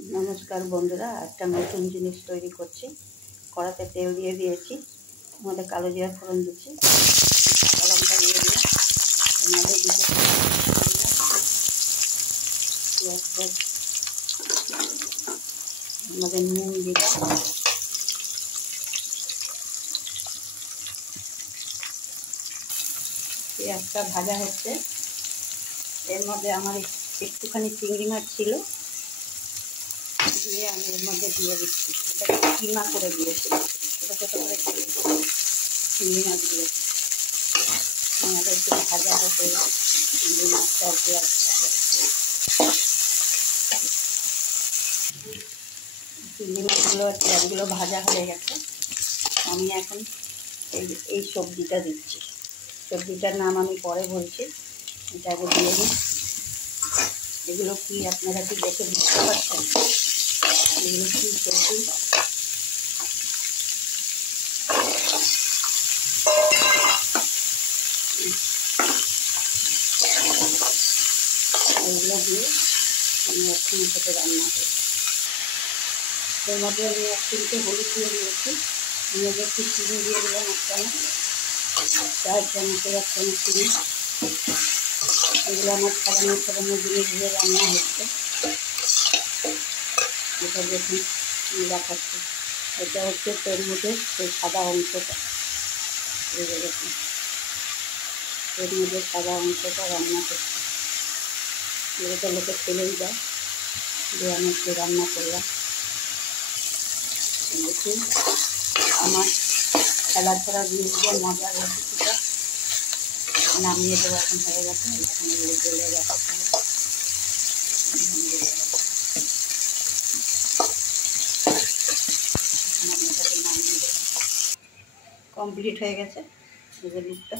নমস্কার বন্ধুরা, একটা নতুন জিনিস তৈরি করছি। কড়াতে তেল দিয়ে দিয়েছি, আমাদের কালো জিরা ফোড়ন দিচ্ছি, কাঁচা লঙ্কা দিয়ে দিলাম, আমাদের দুটো পেঁয়াজ, আমাদের নুন দিলাম, পেঁয়াজটা ভাজা হচ্ছে। এর মধ্যে আমার একটুখানি চিংড়ি মাছ ছিল, দিয়ে আমি এর মধ্যে দিয়ে দিচ্ছি। এটাকে কিমা করে দিয়েছি, ছোটো ছোটো করে চিংড়ি মাছগুলো আমাদের একটু ভাজা হতে চিংড়ি মাছটা চিংড়ি মাছগুলো আর পেঁয়াজগুলো ভাজা হয়ে গেছে। আমি এখন এই সবজিটা দিচ্ছি। সবজিটার নাম আমি পরে বলছি, এটা আগে দিয়ে দিই। এগুলো কি আপনারা কি দেখে বুঝতে পারছেন? এগুলো কি সবজি? এগুলো দিয়ে আমি একসঙ্গে সাথে রান্না করি। এর মধ্যে আমি 1 চিমটে হলুদ দিয়ে দিয়েছি, এর মধ্যে একটু চিনি দিয়ে দিলাম 1 চামচ, 4 চামচের 1 চামচ চিনি। এগুলো আমার ছড়ানো জিনিস দিয়ে রান্না হচ্ছে। এটা দেখুন দেখাচ্ছি, এটা হচ্ছে তরমুজের সেই সাদা অংশটা। এই দেখুন তরমুজের সাদা অংশটা রান্না করছি। এগুলো লোকে ফেলেই যায়, দিয়ে আমি একটু রান্না করলাম। দেখুন আমার খেলা ছড়া জিনিস দিয়ে মজার রেসিপিটা নামিয়ে দেবো। এখন হয়ে গেছে, এখানে গলে গেছে, কমপ্লিট হয়ে গেছে। এই যে লুকটা